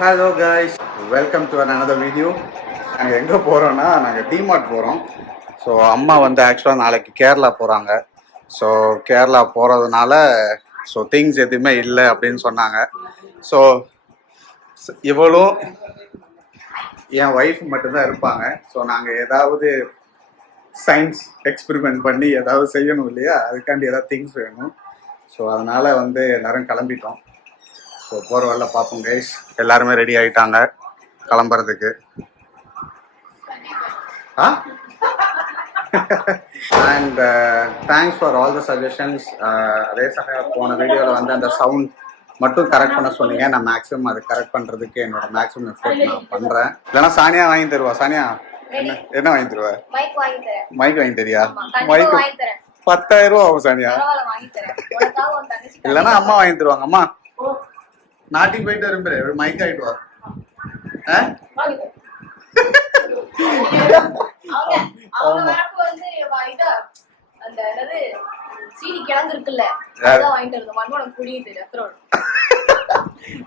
Hello guys, welcome to another video. நாங்கள் எங்கே போகிறோன்னா, நாங்கள் டிமார்ட் போகிறோம். ஸோ அம்மா வந்து ஆக்சுவலாக நாளைக்கு கேரளா போகிறாங்க. ஸோ கேரளா போகிறதுனால திங்ஸ் எதுவுமே இல்லை அப்படின்னு சொன்னாங்க. ஸோ இவளும் என் ஒய்ஃப் மட்டும்தான் இருப்பாங்க. ஸோ நாங்கள் ஏதாவது சயின்ஸ் எக்ஸ்பெரிமெண்ட் பண்ணி ஏதாவது செய்யணும் இல்லையா, அதுக்காண்டி ஏதாவது திங்ஸ் வேணும். ஸோ அதனால் வந்து எல்லோரும் கிளம்பிட்டோம். ஸோ போகிற வரல பார்ப்போம் கைஸ். எல்லாருமே ரெடி ஆகிட்டாங்க கிளம்புறதுக்கு. And thanks for all the suggestions. அதே சமயம் போன வீடியோவில் வந்து அந்த சவுண்ட் மட்டும் கரெக்ட் பண்ண சொன்னீங்க. நான் மேக்ஸிமம் அது கரெக்ட் பண்ணுறதுக்கு என்னோட மேக்ஸிமம் எஃபோர்ட் நான் பண்ணுறேன். இல்லைன்னா சானியா வாங்கி தருவா. சானியா என்ன வாங்கி தருவா? மைக் வாங்கி தரியா? மைக் 10,000 ரூபா ஆகும் சானியா. இல்லைன்னா அம்மா வாங்கி தருவாங்க. அம்மா நாட்டிக்கு போயிட்டு வரும்பே மைக் ஆயிட்டு வா.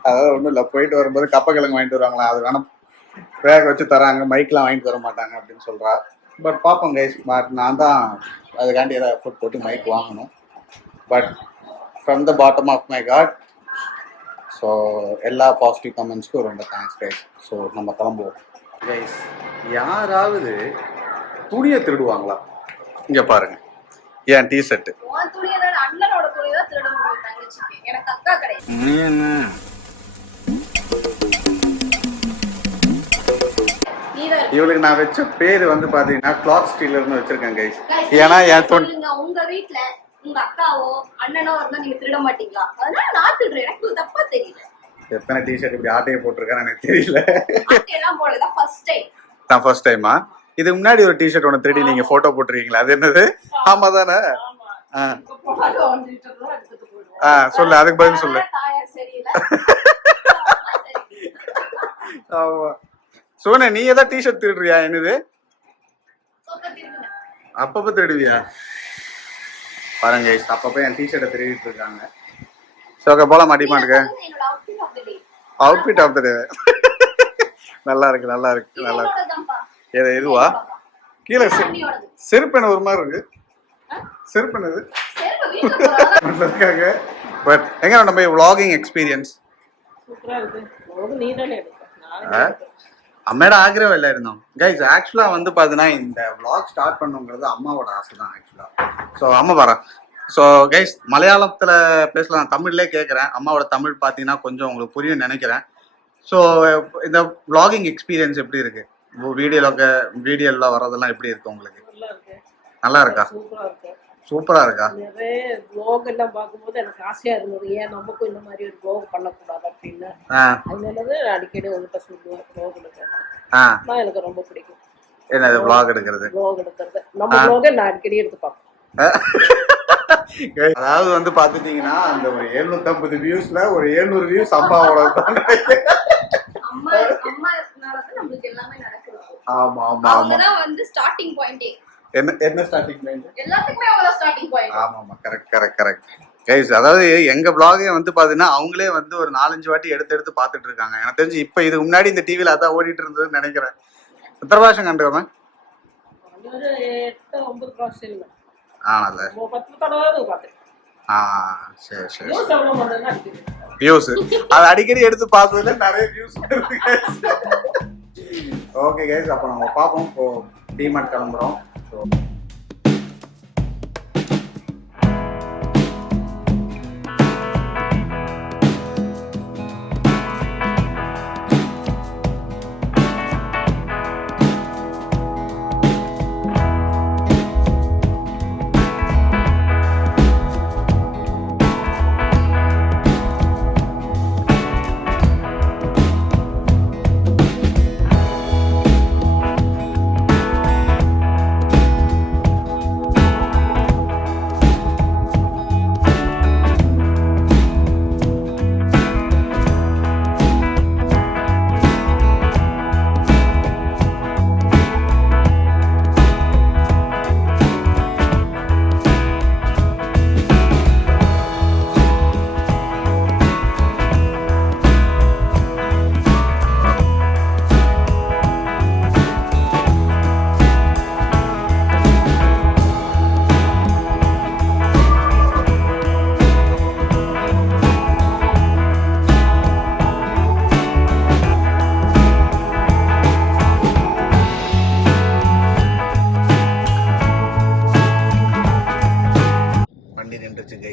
அதாவது ஒண்ணும் இல்ல, போயிட்டு வரும்போது கப்பக்கிழங்கு வாங்கிட்டு வருவாங்களா, அது வேணா வேக வச்சு தராங்க, மைக்லாம் வாங்கிட்டு வர மாட்டாங்க அப்படின்னு சொல்றா. பட் பாப்போம் கைஸ். நான் தான் அதுக்காண்டி ஏதாவது எஃபோர்ட் போட்டு மைக் வாங்கணும். But from the bottom of my heart, so எல்லா பாசிட்டிவ் கமெண்ட்ஸ்க்கும் ரொம்ப தேங்க்ஸ் கைஸ். ஸோ நம்ம கிளம்புவோம் கைஸ். யாராவது துணியை திருடுவாங்களா? இங்கே பாருங்க, ஏன் டிஷர்ட்டு இவளுக்கு நான் வச்ச பேரு வந்து பாத்தீங்கன்னா கிளாத் ஸ்டீலர்னு வச்சிருக்கேன் கைஸ். ஏன்னா என் உங்க வீட்ல உங்க அக்காவோ அண்ணனோ இருந்தா நீங்க திருட மாட்டீங்களா? அதனால நான் திருடுறேன். எனக்கு தப்பா தெரியல. எத்தனை டிஷர்ட் இப்படி ஆட்டையை போட்டிருக்கேன்னு எனக்கு தெரியல. ஆட்டையெல்லாம் போடல, ஃபர்ஸ்ட் டைம். நான் ஃபர்ஸ்ட் டைமா? இதுக்கு முன்னாடி ஒரு டிஷர்ட் ஒன்று திருடி நீங்க போட்டோ போட்டுருக்கீங்களா? அது என்னது? ஆமா தானே? சொல்லு, அதுக்கு பதில் சொல்லு. ஆமா சோனே, நீ ஏதாவது டிஷர்ட் திருடுறியா? என்னது அப்பப்ப திருடுவியா? பாருங்க அப்பப்போ என் டிஷர்ட்டை திருடிட்டு இருக்காங்க. சோக்க போலாமா டிமார்ட்டுக்கு? அவுட்ஃபிட் ஆஃப் த டே. நல்லா இருக்கு, நல்லா இருக்கு, நல்லா இருக்கு. எதுவா? கீழே செருப்பென ஒரு மாதிரி இருக்கு. செருப்பெனது இருக்காங்க. பட் எங்க நம்ம விளாகிங் எக்ஸ்பீரியன்ஸ் அம்மையோட ஆக்ரேவ் எல்லாம் இருந்தோம் கைஸ். ஆக்சுவலா வந்து பாத்தீங்கன்னா இந்த விளாக் ஸ்டார்ட் பண்ணுங்கிறது அம்மாவோட ஆசை தான் ஆக்சுவலா. ஸோ அம்மா வரேன். ஸோ கைஸ், மலையாளத்துல பேசலாம், நான் தமிழ்லேயே கேட்குறேன். அம்மாவோட தமிழ் பார்த்தீங்கன்னா கொஞ்சம் உங்களுக்கு புரியும் நினைக்கிறேன். ஸோ இந்த விளாகிங் எக்ஸ்பீரியன்ஸ் எப்படி இருக்கு? வீடியோல வரதெல்லாம் எப்படி இருக்கு உங்களுக்கு? நல்லா இருக்கா? சூப்பரா இருக்கா? நிறைய வ்ளாக் எல்லாம் பார்க்கும்போது எனக்கு ஆசையா இருந்தது, ஏன் நமக்கும் இந்த மாதிரி ஒரு வ்ளாக் பண்ணக்கூடாது அப்படின்னு. அதனாலதான் அடிக்கடி உங்ககிட்ட சொல்லுவேன் வ்ளாக் எடுக்கிறேன். எனக்கு ரொம்ப பிடிக்கும். என்னது வ்ளாக் எடுக்கிறது? வ்ளாக் எடுக்கிறது நம்ம வ்ளாக நான் அடிக்கடி எடுத்து பார்ப்பேன். அதாவது வந்து பாத்துட்டீங்கன்னா அந்த ஒரு 750 வியூஸ்ல ஒரு 700 வியூஸ் அம்மாவோட. ஆமா ஆமா ஆமா, வந்து ஸ்டார்டிங் பாயிண்ட். என்ன ஸ்டார்டிங் பாயிண்ட்? எல்லாத்துக்குமே அவங்க ஸ்டார்டிங் பாயிண்ட். ஆமா ஆமா, கரெக்ட் கரெக்ட் கரெக்ட் கைஸ். அதாவது எங்க vlog-ஏ வந்து பாத்தீங்கன்னா அவங்களே வந்து ஒரு 4-5 வாட்டி எடுத்து பாத்துட்டு இருக்காங்க. எனக்கு தெரிஞ்சு இப்ப இதுக்கு முன்னாடி இந்த டிவில அதான் ஓடிட்டு இருந்ததுன்னு நினைக்கிறேன். எத்தனை வருஷம் கண்டுக்கோமே? ஒரு 8-9 வருஷம் இல்லை. ஆனல்ல 10 தடவை பார்த்தேன். சரி சரி. வியூஸ் அது அடிக்கடி எடுத்து பார்த்ததுல நிறைய வியூஸ் வருது கைஸ். ஓகே கைஸ், அப்போ நம்ம பார்ப்போம். இப்போ டிமார்ட் கிளம்புறோம். So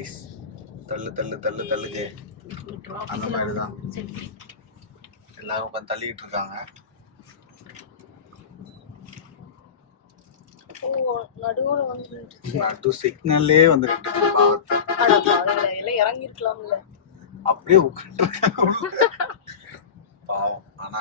guys. தள்ளு தள்ளு தள்ளு தள்ளுங்க. அந்த மாதிரி தான் எல்லாரும் உட்காந்து தள்ளிட்டு இருக்காங்க. நடுவுல வந்து நடு சிக்னல்லே வந்து எல்லாம் இறங்கி இருக்கலாம்ல. அப்படியே உட்காந்துருக்காங்க பாவம். ஆனா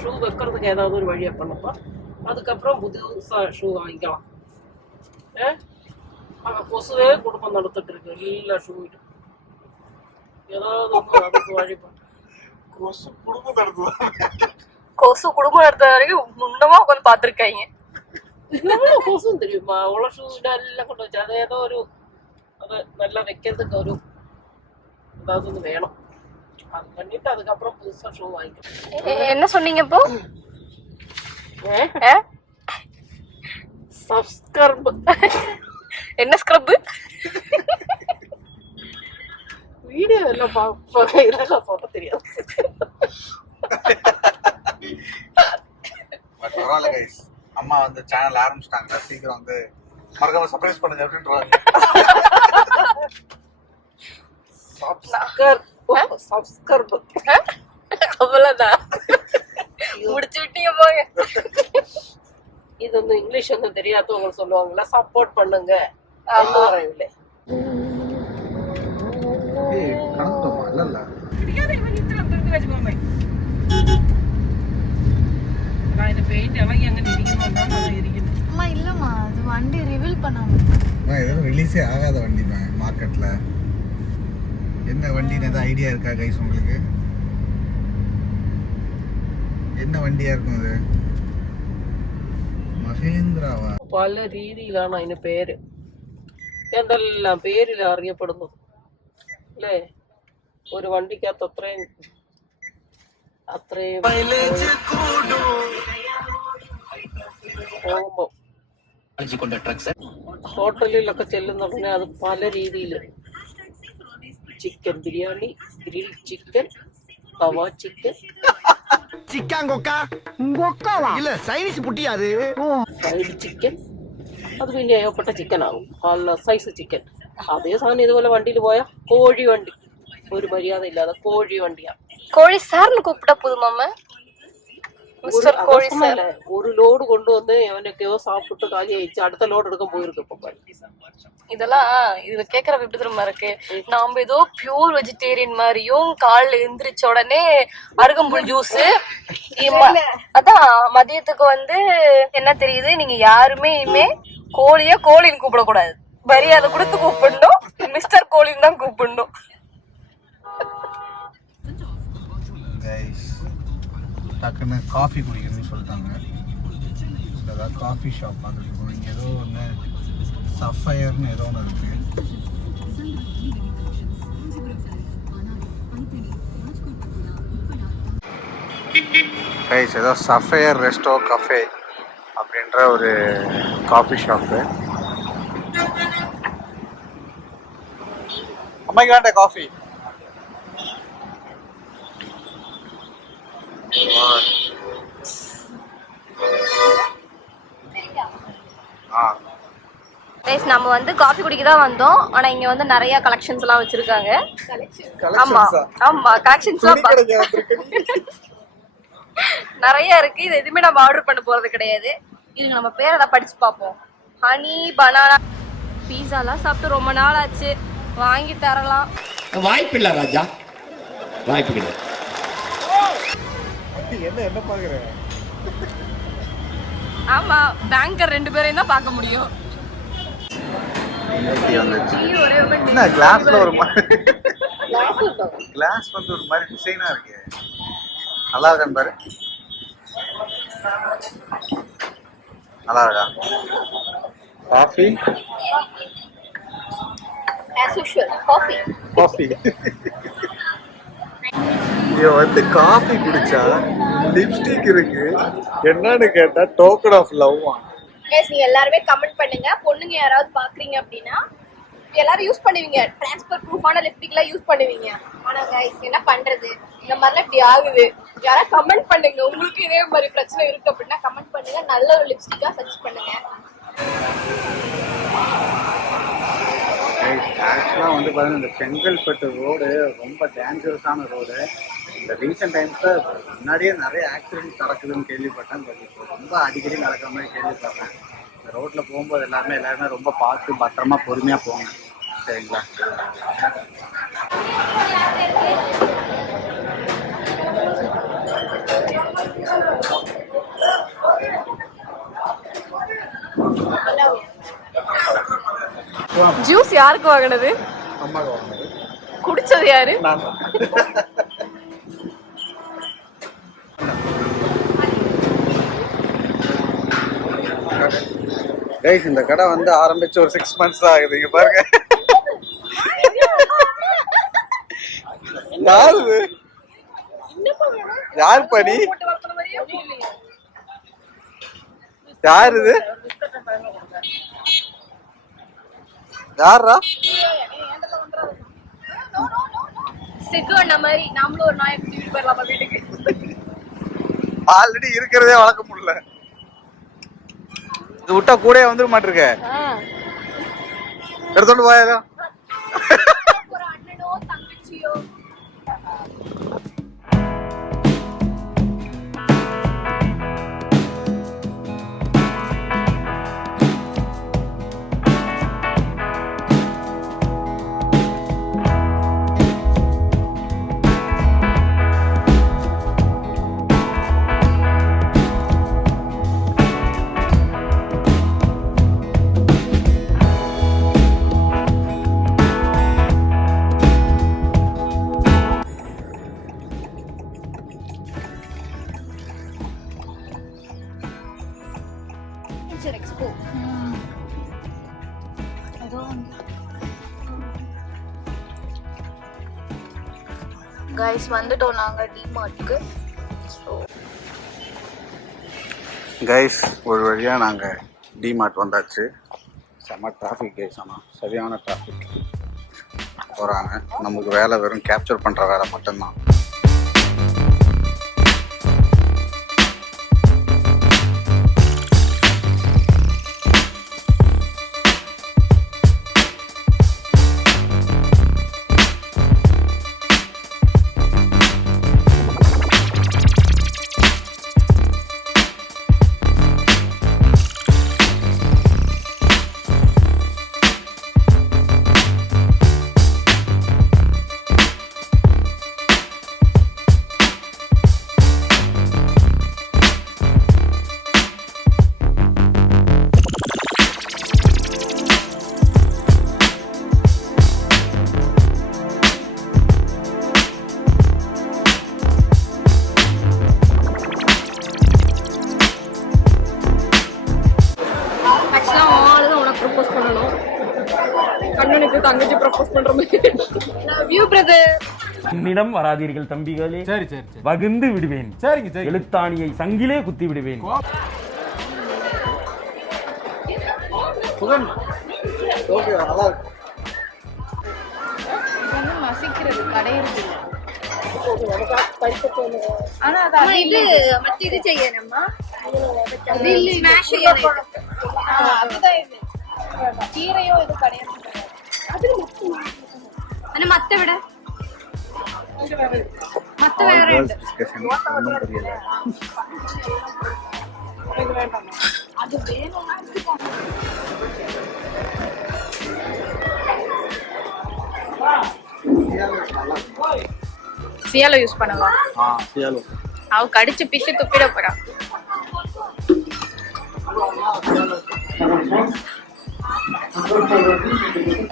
ஷூ வைக்கிறதுக்கு ஏதாவது ஒரு வழியை பண்ணப்பா. அதுக்கப்புறம் புதுசா ஷூ வாங்கிக்கலாம். கொசுவே குடும்பம் நடத்திட்டு இருக்கு எல்லா ஷூ ஏதாவது அதுக்கு வழி கொசு குடும்பம் நடத்துவாங்க. கொசு குடும்பம் நடத்த வரைக்கும் முன்னமா உட்காந்து பாத்துருக்காங்க. கொசும் தெரியுமா? அவ்வளோ ஷூ எல்லாம் கொண்டு வச்சு அது ஏதோ ஒரு அதை நல்லா வைக்கிறதுக்கு ஒரு ஏதாவது ஒன்று வேணும். அது பண்ணிட்டு அதுக்கப்புறம் புதுசா ஷூ வாங்கிக்கலாம். என்ன சொன்னீங்க இப்போ? சப்ஸ்கிரைப். என்ன ஸ்க்ரப்? வீடியோ எல்லாம் இதெல்லாம் சொல்ல தெரியாது. பட் பரவாயில்ல கைஸ், அம்மா வந்து சேனல் ஆரம்பிச்சிட்டாங்க. சீக்கிரம் வந்து மறக்காம சர்ப்ரைஸ் பண்ணுங்க அப்படின்றாங்க. சப்ஸ்கிரைப் அவ்வளவுதான் முடிச்சு விட்டீங்க போங்க. இது வந்து இங்கிலீஷ் வந்து தெரியாதவங்க சொல்லுவாங்கல்ல, சப்போர்ட் பண்ணுங்க. இல்லம்மா அது வண்டி ரிவீல் பண்ணாம ரிலீஸே ஆகாத வண்டி மார்க்கெட்ல. என்ன வண்டின்னு ஏதாவது ஐடியா இருக்கா கைஸ் உங்களுக்கு? என்ன வண்டியா இருக்கும் அது? മഹേന്ദ്രവാ. പല രീതിയിലാണ് അതിന് പേര്. എന്തെല്ലാം പേരിൽ അറിയപ്പെടുന്നത് അല്ലേ? ഒരു വണ്ടിക്കകത്ത് അത്രയും പോകുമ്പോ ഹോട്ടലിലൊക്കെ ചെല്ലുന്ന പിന്നെ അത് പല രീതിയിൽ. ചിക്കൻ ബിരിയാണി, ഗ്രിൽ ചിക്കൻ, തവ ചിക്കൻ, ഫ്രൈഡ് ചിക്കൻ. അത് പിന്നെ ഏകപ്പെട്ട ചിക്കൻ ആകും, പല സൈസ് ചിക്കൻ. അതേ സാധനം ഇതുപോലെ വണ്ടിയിൽ പോയാൽ കോഴി വണ്ടി, ഒരു മര്യാദ ഇല്ലാതെ കോഴി വണ്ടിയാണ്. கோழி சார்னு கூப்பிட்டா போதுமாம? மிஸ்டர் கோழி சார் ஒரு லோடு கொண்டு வந்து எவனுக்கையோ சாப்பிட்டு காலி ஆயிடுச்சு, அடுத்த லோடு எடுக்க போயிருக்கு. இப்ப இதெல்லாம் இதுல கேக்குறப்ப எப்படி தெரியுமா இருக்கு? நாம ஏதோ பியூர் வெஜிடேரியன் மாதிரியும் காலைல எந்திரிச்ச உடனே அருகம்புல் ஜூஸ். அதான் மதியத்துக்கு வந்து என்ன தெரியுது, நீங்க யாருமே இனிமே கோழிய கோழின்னு கூப்பிடக்கூடாது, மரியாதை கொடுத்து கூப்பிடணும், மிஸ்டர் கோழின்னு தான் கூப்பிடணும். டக்குன்னு காஃபி குடிக்கணும்னு சொல்லிட்டாங்க. அதாவது காஃபி ஷாப் பார்த்துருக்கோம். இங்கே ஏதோ ஒன்று சஃபயர்னு ஏதோ ஒன்று இருக்குது. கைஸ் ஏதோ சஃபயர் ரெஸ்டோ கஃபே அப்படின்ற ஒரு காஃபி ஷாப்பு. அம்மாக்கு வேண்ட காஃபி. நம்ம வந்து காஃபி குடிக்க தான் வந்தோம். ஆனா இங்க வந்து நிறைய கலெக்ஷன்ஸ் எல்லாம் வச்சிருக்காங்க. ஆமா ஆமா கலெக்ஷன்ஸ் எல்லாம் நிறைய இருக்கு. இது எதுவுமே நம்ம ஆர்டர் பண்ண போறது கிடையாது. இதுங்க நம்ம பேரை தான் படிச்சு பார்ப்போம். ஹனி பனானா பீஸாலாம் சாப்பிட்டு ரொம்ப நாள் ஆச்சு, வாங்கி தரலாம். வாய்ப்பில்லை ராஜா, வாய்ப்பு கிடையாது. என்ன பாக்குற? ஆமா பேங்கர் ரெண்டு பேரையும் தான் பார்க்க முடியும். என்ன கிளாஸ்ல ஒரு கிளாஸ் வந்து ஒரு மாதிரி டிசைனா இருக்கு. நல்லா இருக்கான்னு பாரு. நல்லா இருக்கா? காஃபி as usual காஃபி இங்க வந்து காஃபி குடிச்சா லிப்ஸ்டிக் இருக்கு, என்னன்னு கேட்டா டோக்கன் ஆஃப் லவ். கைஸ் நீங்க எல்லாருமே கமெண்ட் பண்ணுங்க, பொண்ணுங்க யாராவது பாக்குறீங்க அப்படின்னா எல்லாரும் யூஸ் பண்ணுவீங்க, டிரான்ஸ்பர் ப்ரூஃபான லிப்ஸ்டிக்லாம் யூஸ் பண்ணுவீங்க. ஆனா கைஸ் என்ன பண்றது, இந்த மாதிரிலாம் இப்படி ஆகுது. யாராவது கமெண்ட் பண்ணுங்க, உங்களுக்கு இதே மாதிரி பிரச்சனை இருக்கு அப்படின்னா கமெண்ட் பண்ணுங்க, நல்ல ஒரு லிப்ஸ்டிக்கா சஜஸ்ட் பண்ணுங்க. ஆக்சுவலாக வந்து பார்த்தீங்கன்னா இந்த செங்கல்பட்டு ரோடு ரொம்ப டேஞ்சரஸான ரோடு. இந்த ரீசெண்ட் டைம்ஸில் முன்னாடியே நிறைய ஆக்சிடென்ட்ஸ் நடக்குதுன்னு கேள்விப்பட்டேன். பட் இப்போ ரொம்ப அடிக்கடி நடக்கிற மாதிரி கேள்விப்பட்டேன். இந்த ரோட்டில் போகும்போது எல்லாருமே ரொம்ப பார்த்து பத்திரமா பொறுமையாக போங்க, சரிங்களா? ஜூஸ் யாருக்கு வாங்கினது? அம்மாவுக்கு வாங்கினது. குடிச்சது யாரு? நான். கைஸ் இந்த கடை வந்து ஆரம்பிச்சு ஒரு 6 months தான் ஆகுது. இங்க பாருங்க. யாரு யார் பணி யார் இது? யாரா? சிக்கு அண்ணா மாதிரி நாமளும் ஒரு நாயை கூட்டிட்டு போயிடலாமா வீட்டுக்கு? ஆல்ரெடி இருக்கிறதே வளர்க்க முடியல, இது விட்டா கூட வந்துட மாட்டிருக்க. எடுத்துட்டு போயா ஒரு அண்ணனோ தங்கச்சியோ. எக்ஸ்போ கைஸ் வந்துட்டோம் நாங்க டிமார்ட்க்கு. கைஸ் ஒரு வழியா நாங்க டிமார்ட் வந்தாச்சு. செம்ம டிராஃபிக் கைஸ், ஆனால் சரியான டிராஃபிக் போகிறாங்க. நமக்கு வேலை வெறும் கேப்சர் பண்ணுற வேலை மட்டும்தான். கண்ணனுக்கு தங்கச்சி ப்ரப்போஸ் பண்ற மாதிரி. வியூ பிரதர் என்னிடம் வராதீர்கள் தம்பிகளே. சரி சரி சரி, வகுந்து விடுவேன். சரிங்க சரி. எழுத்தாணியை சங்கிலே குத்தி விடுவேன். ஓகே, நல்லா இருக்கு. மசிக்கிறது கடையிறது ஆனா அது இது மத்த இது செய்யணுமா? அது இல்ல ஸ்மாஷ் செய்யணும். அதுதான் இது கீரையோ இது கடையிறது. அது அண்ணா மத்த விட மத்த வேற இருக்கு. டிஸ்கஷன் ஒண்ணும் புரியல. அது வேணும்னா சியாலோ யூஸ் பண்ணுவா. சியாலோ அவ கடிச்சு பிச்சு துப்பிட போறா.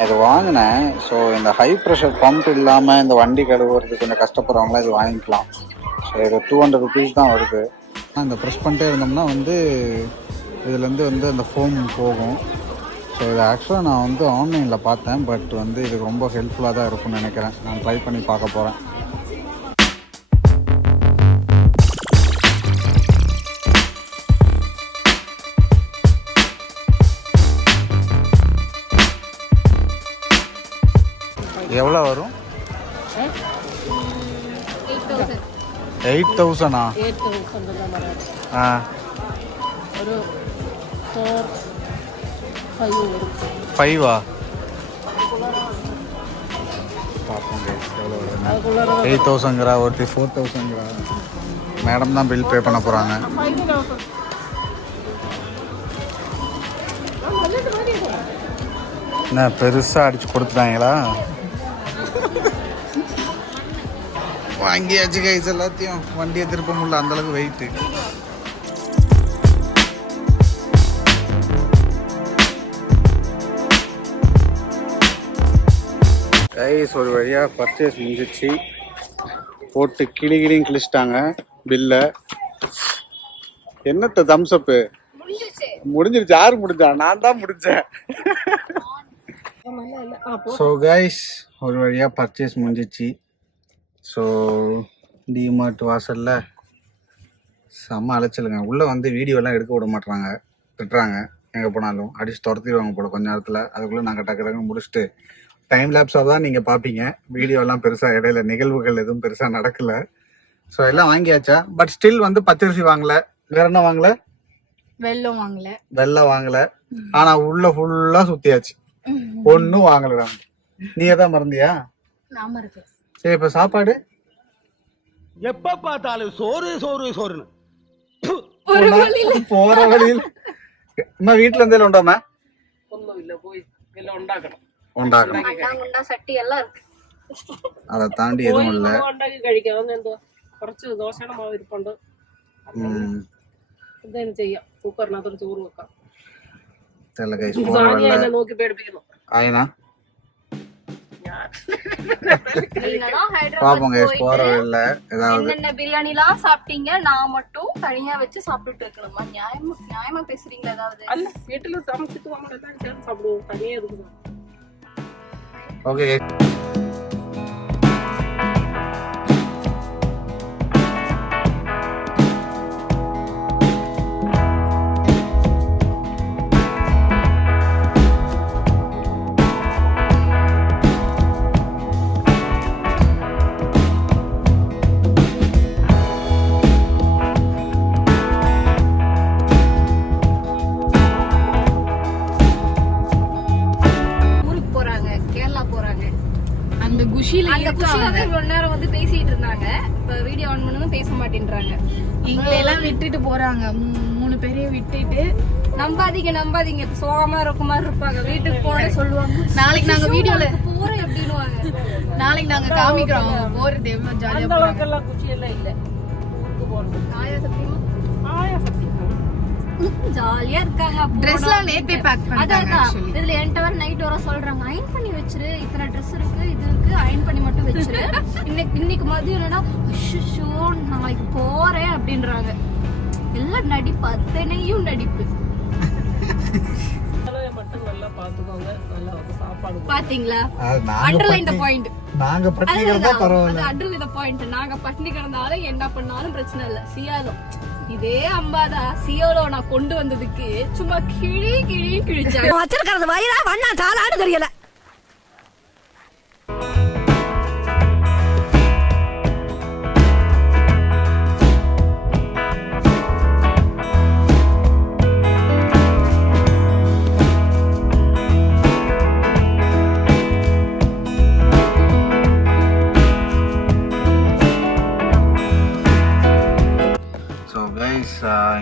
இது வாங்கினேன். ஸோ இந்த ஹை ப்ரெஷர் பம்ப் இல்லாமல் இந்த வண்டி கழுவுறது கொஞ்சம் கஷ்டப்படுறவங்களாம் இது வாங்கிக்கலாம். ஸோ இது 200 rupees தான் வருது. இந்த ப்ரெஸ் பண்ணிட்டே இருந்தோம்னா வந்து இதுலேருந்து வந்து அந்த ஃபோம் போகும். ஸோ இது ஆக்சுவலாக நான் வந்து ஆன்லைனில் பார்த்தேன். பட் வந்து இது ரொம்ப ஹெல்ப்ஃபுல்லாக தான் இருக்கும்னு நினைக்கிறேன். நான் ட்ரை பண்ணி பார்க்க போகிறேன். எவ்வளோ வரும்? 8,000. 8,000 8,000 தான் வராது. ஆ ஒரு 4-5 வரும். 5 பார்ப்போம் guys, எவ்வளோ வருதுன்னு. அதுக்குள்ளார 8,000ங்கிறா, ஒருத்தி 4,000ங்கிறா. மேடம் தான் பில் பே பண்ண போகிறாங்க. 5,000. என்ன பெருசாக அடித்து கொடுத்துட்டாங்களா? வாங்கியாச்சு கைஸ் எல்லாத்தையும். வண்டியை திருப்ப முடியல, அந்தளவுக்கு வெயிட்டு. கைஸ் ஒரு வழியாக பர்ச்சேஸ் முடிஞ்சிச்சு. போட்டு கிளியும் கிழிச்சிட்டாங்க பில்லை. என்னத்த தம்ஸ்அப்பு முடிஞ்சிருச்சு. யாரு முடிஞ்சா? நான் தான் முடிஞ்சேன். ஸோ கைஸ் ஒரு வழியாக பர்ச்சேஸ் முடிஞ்சிச்சு. ஸோ டிமார்ட் வாசலில் செம்ம அலைச்சலுங்க. உள்ளே வந்து வீடியோலாம் எடுக்க விட மாட்டுறாங்க, திட்டுறாங்க. எங்கே போனாலும் அடிச்சு துரத்திடுவாங்க போல கொஞ்ச நேரத்தில். அதுக்குள்ளே நாங்கள் டக்கு டக்குன்னு முடிச்சுட்டு டைம் லேப்ஸாக தான் நீங்கள் பார்ப்பீங்க. வீடியோலாம் பெருசாக இடையில நிகழ்வுகள் எதுவும் பெருசாக நடக்கலை. ஸோ எல்லாம் வாங்கியாச்சா? பட் ஸ்டில் வந்து பச்சரிசி வாங்கலை. வேற என்ன வாங்கலை? வெல்லம் வாங்கல. வெள்ளம் வாங்கலை. ஆனால் உள்ள ஃபுல்லாக சுற்றியாச்சு, ஒன்றும் வாங்கலை. நீ எதாவது மறந்தியா? நாம இருக்கு. சரி, இப்போ சாப்பாடு எப்ப பார்த்தாலும் சோறு சோறு சோறுன்னு போற வழியில் அம்மா வீட்டுல இருந்தே உண்டாமா? ஒன்றும் இல்லை, போய் எல்லாம் ഉണ്ടാക്കണം. அண்டாங்குண்டா சட்டி எல்லாம் இருக்கு. அதை தாண்டி எதுவும் இல்லை. ഉണ്ടാക്കി കഴിക്കാം. എന്തോ കുറച്ച് ദോശയുടെ മാവ് ഇരിപ്പുണ്ട്. എന്തായാലും ചെയ്യാം. കുക്കറിനകത്തൊരു ചോറ് വെക്കാം. സാനിയെ നോക്കി പേടിപ്പിക്കുന്നു. ஆயினா பாப்போம் போற வழியில ஏதாவது என்னென்ன பிரியாணி எல்லாம் சாப்பிட்டீங்க, நான் மட்டும் தனியா வச்சு சாப்பிட்டுட்டு இருக்கணுமா? நியாயமா பேசுறீங்களா? ஏதாவது அல்ல, வீட்டுல சமைச்சிட்டு நம்ம எல்லாரும் சேர்ந்து சாப்பிடுவோம். தனியே இருக்குது. ஓகே பேசிட்டு இருந்தாங்க. இப்ப வீடியோ ஆன் பண்ணதும் பேச மாட்டேன்றாங்க. எங்களை எல்லாம் விட்டுட்டு போறாங்க. 3 பேரையும் விட்டுட்டு. நம்பாதீங்க சோகமா இருக்க மாதிரி இருப்பாங்க. வீட்டுக்கு போறே சொல்லுவாங்க. நாளைக்கு நாங்க வீடியோல போறேன் எப்படின்னுவாங்க. நாளைக்கு நாங்க காமிக்கிறோம் போறது எவ்வளவு ஜாலியா போறாங்க. அளவுக்கெல்லாம் குஷி எல்லாம் இல்ல. ஊருக்கு போறது ஆயா சத்தியமா ஜாலியா இருக்காங்க. ட்ரெஸ்லாம் நேத்தே பேக் பண்ணிட்டாங்க. அதான் இதுல என்கிட்ட வர நைட் வர சொல்றாங்க, அயன் பண்ணி வச்சிரு, இத்தனை ட்ரெஸ் இருக்கு, இது இருக்கு, அயன் பண்ணி மட்டும் வச்சிரு. இன்னைக்கு மதியம் என்னன்னா ஷோ நாளைக்கு போறேன் அப்படின்றாங்க. எல்லாம் நடிப்பு, அத்தனையும் நடிப்பு. மட்டும் நல்லா பாத்துக்கோங்க. நல்லா சாப்பாடு பாத்தீங்களா? Underline the point. நாங்க பட்டினி கிடந்தா பரவாயில்லை. Underline the point. நாங்க பட்டினி கிடந்தாலும் என்ன பண்ணாலும் பிரச்சனை இல்ல. சியாலோ இதே அம்பாதா சியோலோ நான் கொண்டு வந்ததுக்கு சும்மா கிழிச்சாங்க. வச்சிருக்கிறது வயிறா வண்ணா சாலான்னு தெரியல.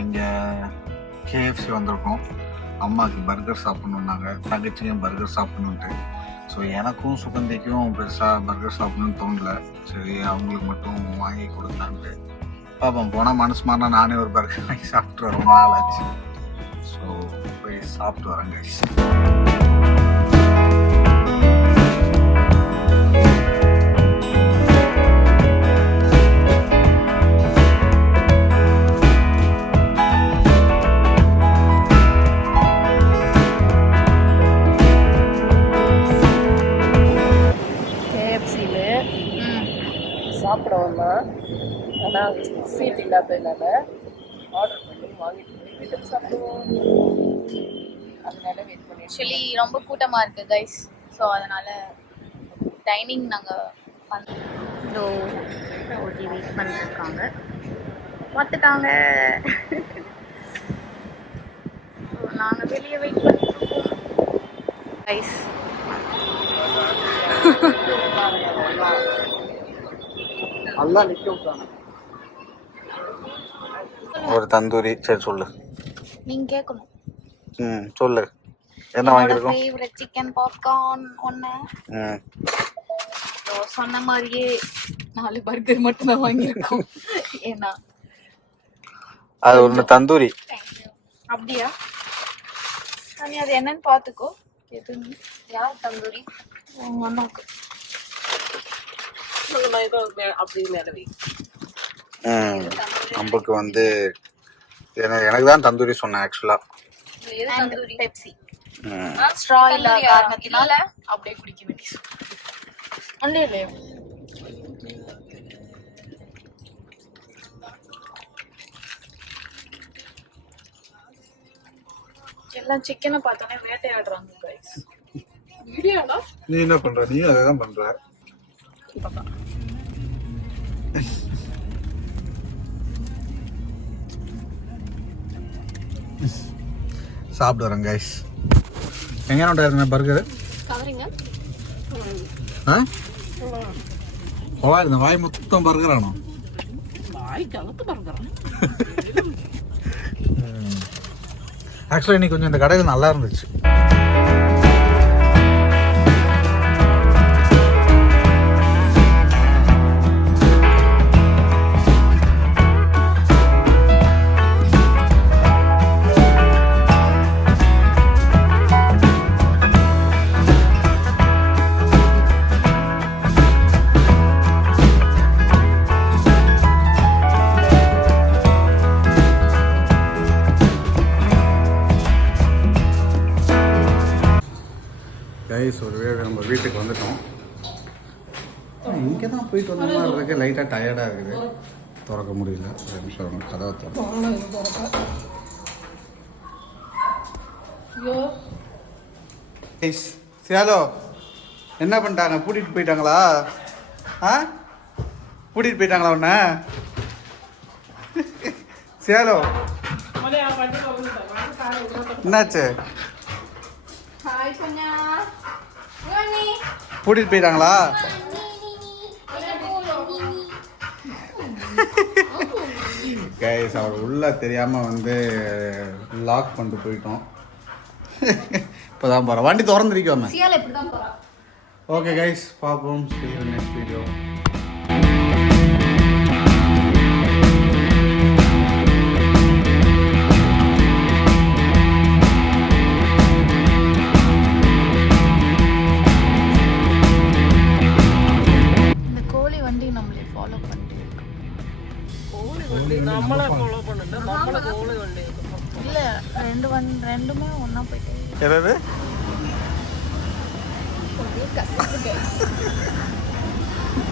இங்கே கேஎஃப்சி வந்திருக்கோம். அம்மாவுக்கு பர்கர் சாப்பிட்ணுன்னாங்க, தங்கச்சியும் பர்கர் சாப்பிட்ணுன்ட்டு. ஸோ எனக்கும் சுகந்திக்கும் பெருசாக பர்கர் சாப்பிட்ணுன்னு தோணலை. சரி அவங்களுக்கு மட்டும் வாங்கி கொடுத்தான்ட்டு பாப்போம். போனால் மனசு மாறினா நானே ஒரு பர்கர் வாங்கி சாப்பிட்டு ரொம்ப நாள் ஆச்சு. ஸோ போய் சாப்பிட்டு வரேன் கைஸ். சாப்பிட வந்தோம். ஆனால் சீட் இல்லாததுனால ஆர்டர் பண்ணி வாங்கிட்டு போய் வீட்டுக்கு சாப்பிடுவோம். அதனால வெயிட் பண்ணி. ஆக்சுவலி ரொம்ப கூட்டமா இருக்கு கைஸ். ஸோ அதனால டைனிங் நாங்கள் இதோ ஓகே வெயிட் பண்ணிருக்காங்க பார்த்துட்டாங்க. நாங்கள் வெளியே வெயிட் பண்ணிருக்கோம். ஐஸ் நல்லா நிக்க விட்டாங்க. ஒரு தந்தூரி. சரி சொல்லு. நீங்கள் கேட்கணும். சொல்லு என்ன வாங்கியிருக்கோம். ஃபேவரட் சிக்கன் பாப்கார்ன் ஒன்று. சொன்ன மாதிரியே 4 பர்கர் மட்டும் தான் வாங்கியிருக்கோம். ஏன்னா அது ஒன்று தந்தூரி. அப்படியா? நீ அது என்னன்னு பார்த்துக்கோ. எது யார் தந்தூரி? உங்க அண்ணாக்கு. நான் ஏதோ அப்படி மேலே வை. நமக்கு வந்து எனக்கு தான் தந்தூரி சொன்னேன் ஆக்சுவலா. எது தந்தூரி? பெப்சி ஸ்ட்ரா இல்லாத காரணத்தினால அப்படியே குடிக்க வேண்டியது. இல்லையா எல்லாம் சிக்கனை பார்த்தோன்னே வேட்டையாடுறாங்க guys. வீடியோடா நீ என்ன பண்ற? நீ அதை தான் பண்ற. சாப்பிட்டு வரேன் கைஸ். எங்கே நோட்டா பர்கரு கவரிங்க இந்த வாய் மொத்தம் பர்கர் ஆனோம். வாய்க்கு அகத்து பறந்துறான். ஆக்சுவலாக இன்னைக்கு கொஞ்சம் இந்த கடையில் நல்லா இருந்துச்சு. கைஸ் ஒரு வேளை நம்ம வீட்டுக்கு வந்துட்டோம். இங்கே தான் போயிட்டு வந்த மாதிரி இருக்கு. லைட்டாக டயர்டாக இருக்குது. திறக்க முடியல. ஒரு நிமிஷம் கதவை திறக்க. சேலோ என்ன பண்ணிட்டாங்க? கூட்டிகிட்டு போயிட்டாங்களா? கூட்டிகிட்டு போயிட்டாங்களா உன்ன? சேலோ என்னாச்சு? கூட்டிட்டு போயிட்டாங்களா? கைஸ் அவர் உள்ள தெரியாம வந்து லாக் பண்ணிட்டு போயிட்டோம். இப்போதான் போறோம். வண்டி திறந்துருக்கோமே. ஓகே கைஸ் பார்ப்போம். see you in next video. நம்மளை ஃபாலோ பண்ணல, நம்மளை கோலை வண்டி இல்ல ரெண்டுமே ஒண்ணா போயிட்டு என்னது?